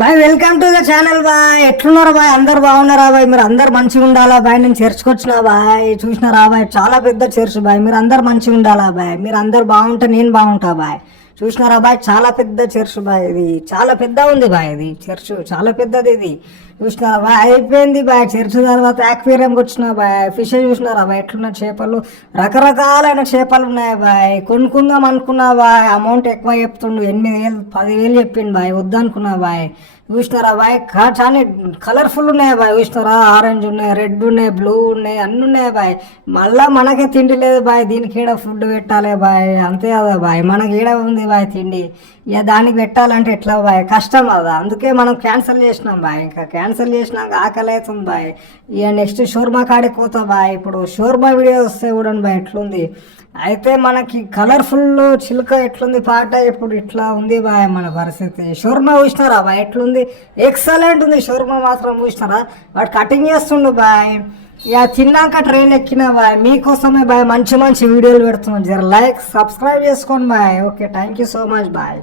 Bye welcome to the channel బాయ్. ఎట్లున్నారా బాయ్? అందరు బాగున్నారా బాయ్? మీరు అందరు మంచిగా ఉండాలా బాయ్. నేను చర్చ్కి వచ్చినా బాయ్, చూసినారా బాయ్? చాలా పెద్ద చర్చ్ బాయ్. మీరు అందరు మంచిగా ఉండాలా బాయ్. మీరు అందరు బాగుంటే నేను బాగుంటా బాయ్. చూసినారా బాయ్? చాలా పెద్ద చర్చ్ బాయ్. ఇది చాలా పెద్ద ఉంది బాయ్. ఇది చర్చ్ చాలా పెద్దది. ఇది చూసినారా బాయ్? అయిపోయింది బాయ్ చర్చ్. తర్వాత యాక్వేరియంకి వచ్చిన బాయ్. ఫిష్ చూసినారా బాయ్? ఎట్లున్న చేపలు, రకరకాలైన చేపలు ఉన్నాయి బాయ్. కొనుక్కుందాం అనుకున్నా బాయ్, అమౌంట్ ఎక్కువ చెప్తుండు. 8,000 10,000 చెప్పిండు బాయ్. వద్దనుకున్నా బాయ్. చూసినారా బాయ్? చాలా కలర్ఫుల్ ఉన్నాయి బాయ్. చూసినారా? ఆరెంజ్ ఉన్నాయి, రెడ్ ఉన్నాయి, బ్లూ ఉన్నాయి, అన్నీ ఉన్నాయి బాయ్. మళ్ళా మనకే తిండి లేదు బాయ్. దీనికి ఈడ ఫుడ్ పెట్టాలి బాయ్. అంతే కదా బాయ్, మనకి ఈడ ఉంది బాయ్ తిండి. ఇక దానికి పెట్టాలంటే ఎట్లా బాయ్? కష్టం కదా. అందుకే మనం క్యాన్సిల్ చేసినాం బాయ్. ఇంకా క్యాన్సిల్ చేసినాక ఆకలి అవుతుంది బాయ్. ఇక నెక్స్ట్ షోర్మా కాడికి పోతా బాయ్. ఇప్పుడు షోర్మా వీడియో వస్తే చూడండి బాయ్ ఎట్లుంది. అయితే మనకి కలర్ఫుల్ చిలుక ఎట్లుంది పాట. ఇప్పుడు ఇట్లా ఉంది బాయ్ మన పరిస్థితి. షోర్మా చూసినారా బాయ్ ఎట్లుంది? ఎక్సలెంట్ ఉంది షోర్మా మాత్రం. చూసినారా? వాడు కటింగ్ చేస్తుండు బాయ్. ఇక తిన్నాక ట్రైన్ ఎక్కినా బాయ్. మీకోసమే బాయ్ మంచి మంచి వీడియోలు పెడుతున్నాం. జర లైక్ సబ్స్క్రైబ్ చేసుకోండి bye. Okay, thank you so much bye.